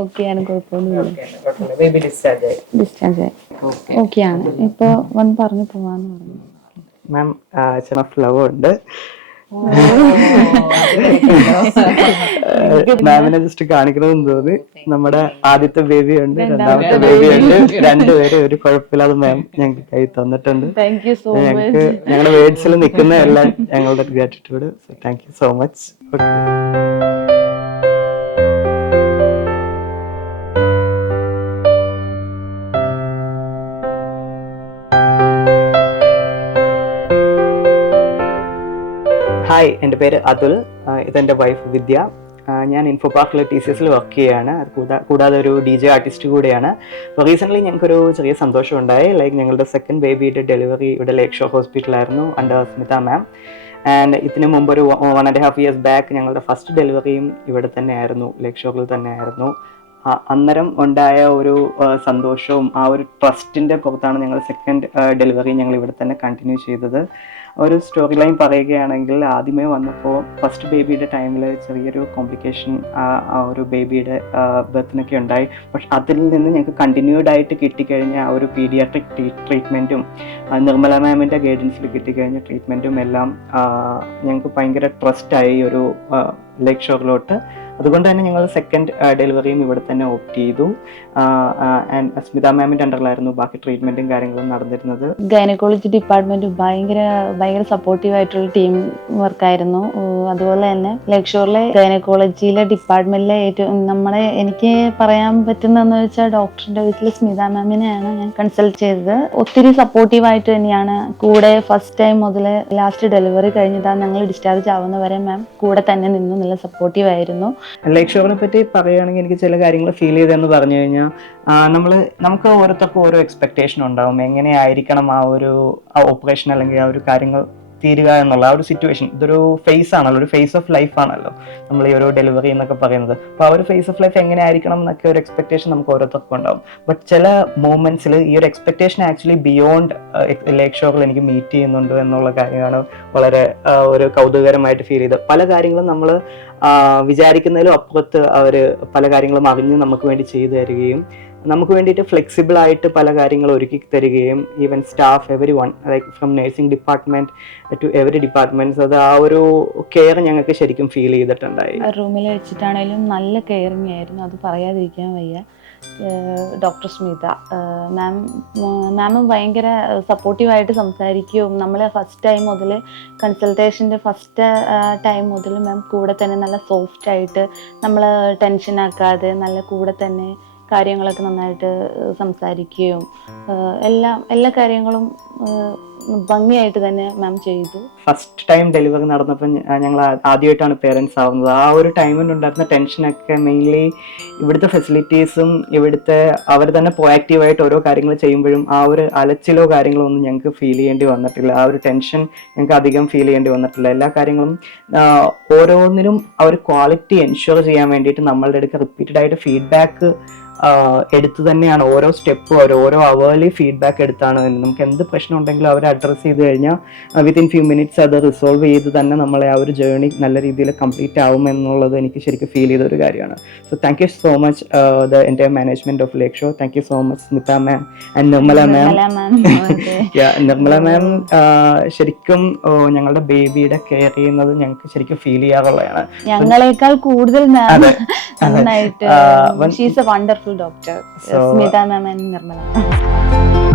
ഓക്കെയാണ്, കുഴപ്പമൊന്നുമില്ല. ഡിസ്ചാർജ് ആയി, ഓക്കെയാണ്. ഇപ്പൊ വന്ന് പറഞ്ഞു പോവാന്ന് പറഞ്ഞു. മാം ചില ഫ്ലോ ഉണ്ട്. മാമിനെ ജസ്റ്റ് കാണിക്കണമെന്ന് തോന്നി. നമ്മുടെ ആദ്യത്തെ ബേബി ഉണ്ട്, രണ്ടാമത്തെ ബേബി ഉണ്ട്. രണ്ടുപേരും ഒരു കുഴപ്പമില്ലാതെ മാം ഞങ്ങൾക്ക് കൈ തന്നിട്ടുണ്ട്. ഞങ്ങൾക്ക് ഞങ്ങളുടെ വേർഡ്സിൽ നിൽക്കുന്ന എല്ലാം ഞങ്ങളുടെ gratitude. Thank you so much. Hi, എൻ്റെ പേര് അതുൽ. ഇതെൻ്റെ വൈഫ് വിദ്യ. ഞാൻ ഇൻഫോ പാർക്കിൽ TCSൽ വർക്ക് ചെയ്യുകയാണ്. കൂടാതെ ഒരു DJ ആർട്ടിസ്റ്റ് കൂടെയാണ്. അപ്പോൾ റീസെൻ്റ്ലി ഞങ്ങൾക്കൊരു ചെറിയ സന്തോഷം ഉണ്ടായി. ലൈക്ക് ഞങ്ങളുടെ സെക്കൻഡ് ബേബിയുടെ ഡെലിവറി ഇവിടെ ലേക്ക് ഷോർ ഹോസ്പിറ്റലായിരുന്നു അണ്ടർ സ്മിത മാം. ആൻഡ് ഇതിന് മുമ്പ് ഒരു 1.5 years ബാക്ക് ഞങ്ങളുടെ ഫസ്റ്റ് ഡെലിവറിയും ഇവിടെ തന്നെ ആയിരുന്നു, ലേക്ക് ഷോറിൽ തന്നെ ആയിരുന്നു. അന്നേരം ഉണ്ടായ ഒരു സന്തോഷവും ആ ഒരു ട്രസ്റ്റിൻ്റെ പുറത്താണ് ഞങ്ങൾ സെക്കൻഡ് ഡെലിവറി ഞങ്ങൾ ഇവിടെ തന്നെ കണ്ടിന്യൂ ചെയ്തത്. ഒരു സ്റ്റോറി ലൈൻ പറയുകയാണെങ്കിൽ, ആദ്യമേ വന്നപ്പോൾ ഫസ്റ്റ് ബേബിയുടെ ടൈമിൽ ചെറിയൊരു കോംപ്ലിക്കേഷൻ ആ ഒരു ബേബിയുടെ ബർത്തിനൊക്കെ ഉണ്ടായി. പക്ഷെ അതിൽ നിന്ന് ഞങ്ങൾക്ക് കണ്ടിന്യൂഡ് ആയിട്ട് കിട്ടിക്കഴിഞ്ഞ ആ ഒരു പീഡിയാട്രിക് ട്രീറ്റ്മെൻറ്റും നിർമ്മല മാമിൻ്റെ ഗൈഡൻസിൽ കിട്ടിക്കഴിഞ്ഞ ട്രീറ്റ്മെൻറ്റും എല്ലാം ഞങ്ങൾക്ക് ഭയങ്കര ട്രസ്റ്റായി ഒരു ലേക്ക് ഷോറിലോട്ട്. അതുകൊണ്ട് തന്നെ ഞങ്ങൾ സെക്കൻഡ് ഡെലിവറിയും ഇവിടെ തന്നെ ഓപ്റ്റ് ചെയ്തു. ആൻഡ് സ്മിത മാമിൻ്റെ അണ്ടറിലായിരുന്നു ബാക്കി ട്രീറ്റ്മെൻറ്റും കാര്യങ്ങളും നടന്നിരുന്നത്. ഗൈനക്കോളജി ഡിപ്പാർട്ട്മെന്റ് ഭയങ്കര സപ്പോർട്ടീവ് ആയിട്ടുള്ള ടീം വർക്കായിരുന്നു. അതുപോലെ തന്നെ ലേക്ക് ഷോറിലെ ഗൈനക്കോളജിയിലെ ഡിപ്പാർട്ട്മെന്റിലെ എനിക്ക് പറയാൻ പറ്റുന്നതെന്ന് വെച്ചാൽ ഡോക്ടറിന്റെ വീട്ടിൽ സ്മിത മാമിനെയാണ് ഞാൻ കൺസൾട്ട് ചെയ്തത്. ഒത്തിരി സപ്പോർട്ടീവായിട്ട് തന്നെയാണ് കൂടെ. ഫസ്റ്റ് ടൈം മുതൽ ലാസ്റ്റ് ഡെലിവറി കഴിഞ്ഞിട്ടാണ് ഞങ്ങൾ ഡിസ്ചാർജ് ആവുന്നവരെ മാം കൂടെ തന്നെ നിന്നു, നല്ല സപ്പോർട്ടീവ് ആയിരുന്നു. ലേക്ക് ഷോറിനെ പറ്റി പറയുകയാണെങ്കിൽ എനിക്ക് ചില കാര്യങ്ങൾ ഫീൽ ചെയ്തതെന്ന് പറഞ്ഞു കഴിഞ്ഞാൽ, നമുക്ക് ഓരോരുത്തർക്കും ഓരോ എക്സ്പെക്ടേഷൻ ഉണ്ടാവും. എങ്ങനെയായിരിക്കണം ആ ഒരു ഓപ്പറേഷൻ അല്ലെങ്കിൽ ആ ഒരു കാര്യങ്ങൾ തീരുക എന്നുള്ള ആ ഒരു സിറ്റുവേഷൻ. ഇതൊരു ഫേസ് ആണല്ലോ, ഒരു ഫേസ് ഓഫ് ലൈഫ് ആണല്ലോ നമ്മൾ ഈ ഒരു ഡെലിവറി എന്നൊക്കെ പറയുന്നത്. അപ്പോൾ ആ ഒരു ഫേസ് ഓഫ് ലൈഫ് എങ്ങനെ ആയിരിക്കണം എന്നൊക്കെ ഒരു എക്സ്പെക്ടേഷൻ നമുക്ക് ഓരോരുത്തർക്കും ഉണ്ടാവും. ബട്ട് ചില മൂമെന്റ്സിൽ ഈ ഒരു എക്സ്പെക്ടേഷൻ ആക്ച്വലി ബിയോണ്ട് ലേക്ക് ഷോറിൽ എനിക്ക് മീറ്റ് ചെയ്യുന്നുണ്ട് എന്നുള്ള കാര്യമാണ് വളരെ ഒരു കൗതുകകരമായിട്ട് ഫീൽ ചെയ്തത്. പല കാര്യങ്ങളും നമ്മൾ വിചാരിക്കുന്നതിലും അപ്പുറത്ത് അവർ പല കാര്യങ്ങളും അറിഞ്ഞ് നമുക്ക് വേണ്ടി ചെയ്തു തരികയും നമുക്ക് വേണ്ടിയിട്ട് ഫ്ലെക്സിബിൾ ആയിട്ട് പല കാര്യങ്ങൾ ഒരുക്കി തരികയും even staff everyone, like from nursing department to every departments, അത് ആ ഒരു കെയർ ഞങ്ങൾക്ക് ശരിക്കും ഫീൽ ചെയ്തിട്ടുണ്ടായി. റൂമിൽ വെച്ചിട്ടാണേലും നല്ല കെയറിങ് ആയിരുന്നു, അത് പറയാതിരിക്കാൻ വയ്യ. ഡോക്ടർ സ്മിത മാമും ഭയങ്കര സപ്പോർട്ടീവായിട്ട് സംസാരിക്കുകയും നമ്മൾ ഫസ്റ്റ് ടൈം മുതൽ കൺസൾട്ടേഷൻ്റെ ഫസ്റ്റ് ടൈം മുതൽ മാം കൂടെ തന്നെ നല്ല സോഫ്റ്റായിട്ട് നമ്മൾ ടെൻഷൻ ആക്കാതെ നല്ല കൂടെ തന്നെ കാര്യങ്ങളൊക്കെ നന്നായിട്ട് സംസാരിക്കുകയും എല്ലാ കാര്യങ്ങളും ഭംഗിയായിട്ട് തന്നെ മാം ചെയ്തു. ഫസ്റ്റ് ടൈം ഡെലിവറി നടന്നപ്പോൾ ഞങ്ങൾ ആദ്യമായിട്ടാണ് പേരൻസ് ആവുന്നത്. ആ ഒരു ടൈമിലുണ്ടായിരുന്ന ടെൻഷനൊക്കെ മെയിൻലി ഇവിടുത്തെ ഫെസിലിറ്റീസും ഇവിടുത്തെ അവർ തന്നെ പ്രൊആക്റ്റീവായിട്ട് ഓരോ കാര്യങ്ങൾ ചെയ്യുമ്പോഴും ആ ഒരു അലച്ചിലോ കാര്യങ്ങളോ ഒന്നും ഞങ്ങൾക്ക് ഫീൽ ചെയ്യേണ്ടി വന്നിട്ടില്ല. ആ ഒരു ടെൻഷൻ ഞങ്ങൾക്ക് അധികം ഫീൽ ചെയ്യേണ്ടി വന്നിട്ടില്ല. എല്ലാ കാര്യങ്ങളും ഓരോന്നിനും ആ ഒരു ക്വാളിറ്റി എൻഷുർ ചെയ്യാൻ വേണ്ടിയിട്ട് നമ്മളുടെ അടുത്ത് റിപ്പീറ്റഡ് ആയിട്ട് ഫീഡ്ബാക്ക് എടുത്തു തന്നെയാണ് ഓരോ സ്റ്റെപ്പും ഓരോ അവേർലി ഫീഡ്ബാക്ക് എടുത്താണ്. നമുക്ക് എന്ത് പ്രശ്നം ഉണ്ടെങ്കിലും അവർ അഡ്രസ്സ് ചെയ്ത് കഴിഞ്ഞാൽ വിത്തിൻ ഫ്യൂ മിനിറ്റ്സ് അത് റിസോൾവ് ചെയ്ത് തന്നെ നമ്മളെ ആ ഒരു ജേർണി നല്ല രീതിയിൽ കംപ്ലീറ്റ് ആവും എന്നുള്ളത് എനിക്ക് ശരിക്കും ഫീൽ ചെയ്ത ഒരു കാര്യമാണ്. So thank you so much the entire management of lake shore. Thank you so much Smitha ma'am and Nirmala ma'am. Nirmala ma'am ശരിക്കും ഞങ്ങളുടെ ബേബിയുടെ കെയർ ചെയ്യുന്നത് ഞങ്ങൾക്ക് ശരിക്കും ഫീൽ ചെയ്യാറുള്ളതാണ്. ഞങ്ങളെക്കാൾ കൂടുതൽ നന്നായിട്ട്. She is A wonderful doctor, Smitha ma'am and Nirmala.